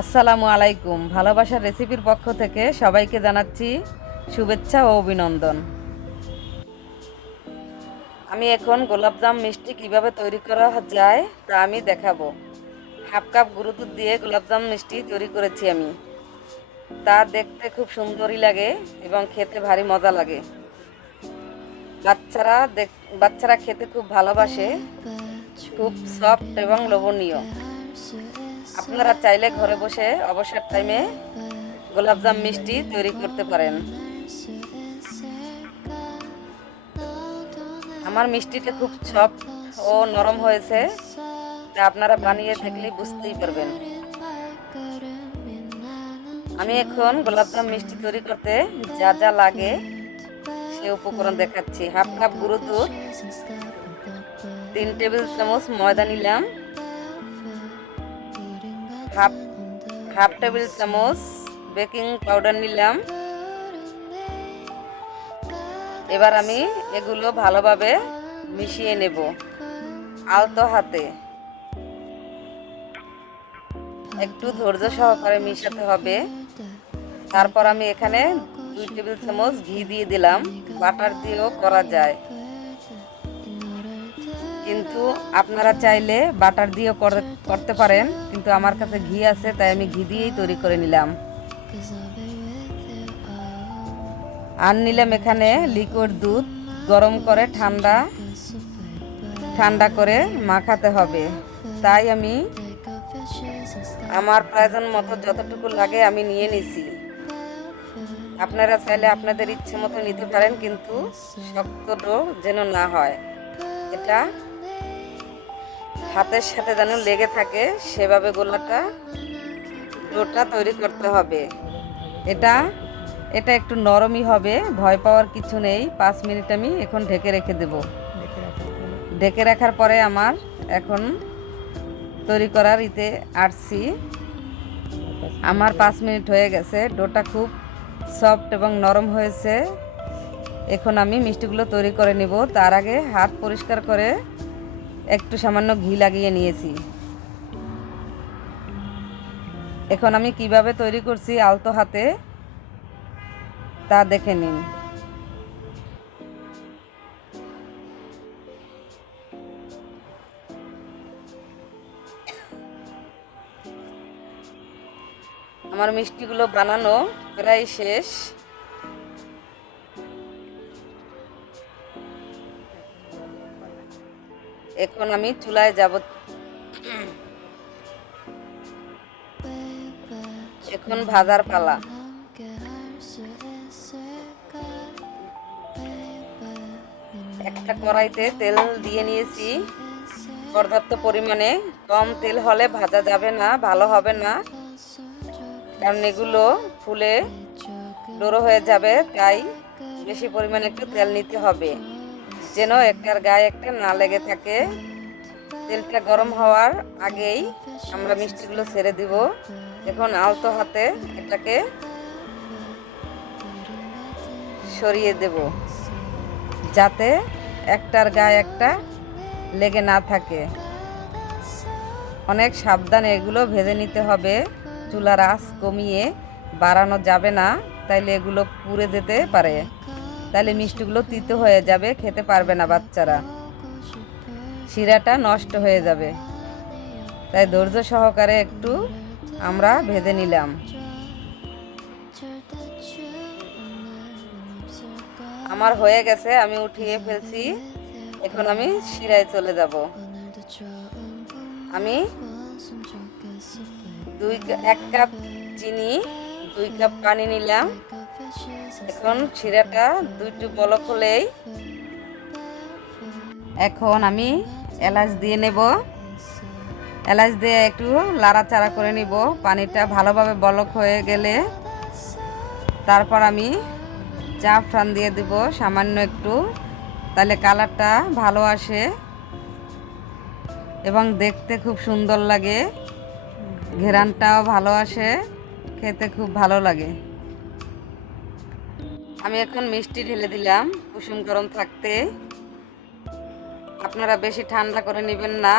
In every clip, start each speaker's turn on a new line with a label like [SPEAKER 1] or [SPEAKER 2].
[SPEAKER 1] আসসালামু আলাইকুম। ভালোবাসার রেসিপির পক্ষ থেকে সবাইকে জানাচ্ছি শুভেচ্ছা ও অভিনন্দন। আমি এখন গোলাপজাম মিষ্টি কীভাবে তৈরি করা যায় তা আমি দেখাবো। হাফ কাপ দুধ দিয়ে গোলাপজাম মিষ্টি তৈরি করেছি আমি। তা দেখতে খুব সুন্দরই লাগে এবং খেতে ভারী মজা লাগে। বাচ্চারা দেখ, বাচ্চারা খেতে খুব ভালোবাসে। খুব সফট এবং লোভনীয়। আপনারা চাইলে ঘরে বসে অবসর টাইমে গোলাপজাম মিষ্টি তৈরি করতে পারেন। আমার মিষ্টিটা খুব সফট ও নরম হয়েছে, তা আপনারা বানিয়ে থাকলে বুঝতেই পারবেন। আমি এখন গোলাপজাম মিষ্টি তৈরি করতে যা যা লাগে সে উপকরণ দেখাচ্ছি। হাফ কাপ গুঁড়ো দুধ, তিন টেবিল চামচ ময়দা নিলাম। হাফ হাফ টেবিল চামচ বেকিং পাউডার নিলাম। এবার আমি এগুলো ভালোভাবে মিশিয়ে নেব আলতো হাতে। একটু ধৈর্য সহকারে মিশাতে হবে। তারপর আমি এখানে দুই টেবিল চামচ ঘি দিয়ে দিলাম। বাটার দিয়েও করা যায়। কিন্তু আপনারা চাইলে বাটার দিয়েও করে- করতে পারেন, কিন্তু আমার কাছে ঘি আছে, তাই আমি ঘি দিয়েই তৈরি করে নিলাম। আর নিলাম এখানে লিকুইড দুধ, গরম করে ঠান্ডা ঠান্ডা করে মাখাতে হবে। তাই আমি আমার প্রয়োজন মতো যতটুকু লাগে আমি নিয়ে নিছি। আপনারা চাইলে আপনাদের ইচ্ছে মতো নিতে পারেন, কিন্তু শক্ত যেন না হয়। এটা হাতের সাথে যেন লেগে থাকে সেভাবে গোলাটা ডোটা তৈরি করতে হবে। এটা এটা একটু নরমই হবে ভয় পাওয়ার কিছু নেই। পাঁচ মিনিট আমি এখন ঢেকে রেখে দেব। ঢেকে রাখার পরে আমার এখন তৈরি করার ইতে আসছি আমার পাঁচ মিনিট হয়ে গেছে। ডোটা খুব সফট এবং নরম হয়েছে। এখন আমি মিষ্টিগুলো তৈরি করে নিব। তার আগে হাত পরিষ্কার করে একটু সামান্য ঘি লাগিয়ে নিয়েছি। এখন আমি কীভাবে তৈরি করছি আলতো হাতে, তা দেখে নিন। আমার মিষ্টিগুলো বানানো প্রায় শেষ। এখন আমি চুলায় যাব। এখন ভাজার পালা। একটা কড়াইতে তেল দিয়ে নিয়েছি। পর্যাপ্ত পরিমাণে কম তেল হলে ভাজা যাবে না, ভালো হবে না। কারণ এগুলো ফুলে ডোরো হয়ে যাবে, তাই বেশি পরিমাণে একটু তেল নিতে হবে। যেন একটার গায়ে একটা না লেগে থাকে। তেলটা গরম হওয়ার আগেই আমরা মিষ্টিগুলো ছেড়ে দিব। এখন আলতো হাতে এটাকে সরিয়ে দেব, যাতে একটার গায়ে একটা লেগে না থাকে। অনেক সাবধানে এগুলো ভেজে নিতে হবে। চুলার আঁচ কমিয়ে বাড়ানো যাবে না, তাইলে এগুলো পুড়ে যেতে পারে। তাহলে মিষ্টিগুলো তিতো হয়ে যাবে, খেতে পারবে না বাচ্চারা। শিরাটা নষ্ট হয়ে যাবে। তাই ধৈর্য সহকারে একটু আমরা ভেজে নিলাম। আমার হয়ে গেছে, আমি উঠিয়ে ফেলছি। এখন আমি শিরায় চলে যাব। আমি দুই এক কাপ চিনি, দুই কাপ পানি নিলাম। এখন শিরাটা দুইটু বলক হলেই এখন আমি এলাচ দিয়ে নেব। এলাচ দিয়ে একটু লাড়াচাড়া করে নিব। পানিটা ভালোভাবে বলক হয়ে গেলে তারপর আমি চা ফ্রান দিয়ে দিব সামান্য একটু। তাহলে কালারটা ভালো আসে এবং দেখতে খুব সুন্দর লাগে। ঘেরানটাও ভালো আসে, খেতে খুব ভালো লাগে। আমি এখন মিষ্টি ঢেলে দিলাম কুসুম গরম থাকতে। আপনারা বেশি ঠান্ডা করে নেবেন না।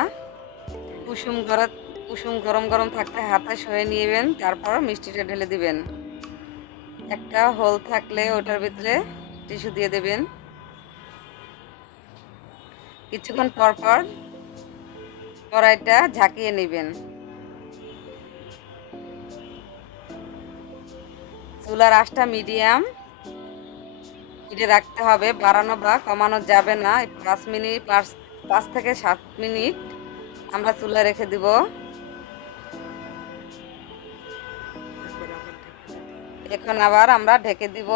[SPEAKER 1] কুসুম গরম কুসুম গরম গরম থাকতে হাতে সয়ে নিয়েবেন তারপর মিষ্টিটা ঢেলে দিবেন। একটা হোল থাকলে ওটার ভিতরে টিস্যু দিয়ে দেবেন। কিছুক্ষণ পর পর কড়াইটা ঝাঁকিয়ে নেবেন। চুলার আঁচটা মিডিয়াম। হিটে রাখতে হবে, বাড়ানো বা কমানো যাবে না। পাঁচ মিনিট, পাঁচ পাঁচ থেকে সাত মিনিট আমরা চুলা রেখে দিব। এখন আবার আমরা ঢেকে দিব।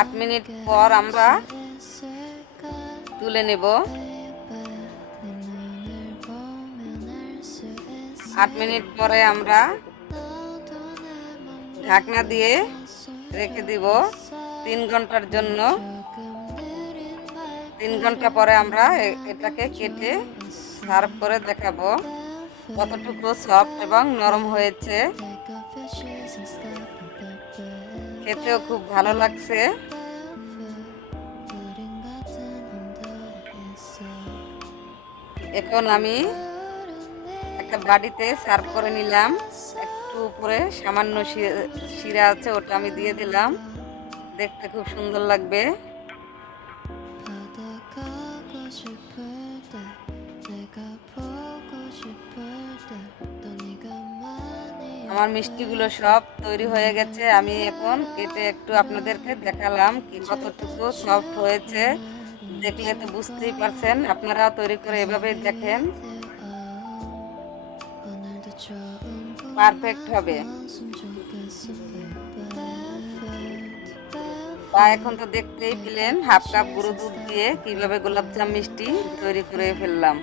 [SPEAKER 1] আট মিনিট পর আমরা তুলে নেব। আট মিনিট পরে আমরা ঢাকনা দিয়ে রেখে দিব তিন ঘণ্টার জন্য। তিন ঘণ্টা পরে আমরা এটাকে কেটে সার্ভ করে দেখাবো। কতটুকু সফট এবং নরম হয়েছে। খেতেও খুব ভালো লাগছে। এখন আমি একটা বাড়িতে সার্ভ করে নিলাম। একটু উপরে সামান্য শিরা আছে ওটা আমি দিয়ে দিলাম। দেখতে খুব সুন্দর লাগবে। আমার মিষ্টিগুলো সব তৈরি হয়ে গেছে। আমি এখন কেটে একটু আপনাদেরকে দেখালাম কি কতটুকু সফট হয়েছে। দেখলে তো বুঝতেই পারছেন আপনারাও তৈরি করে এভাবেই দেখেন। পারফেক্ট হবে। তা এখন তো দেখতেই পেলেন, হাফ কাপ গুঁড়ো দুধ দিয়ে কীভাবে গোলাপজাম মিষ্টি তৈরি করে ফেললাম।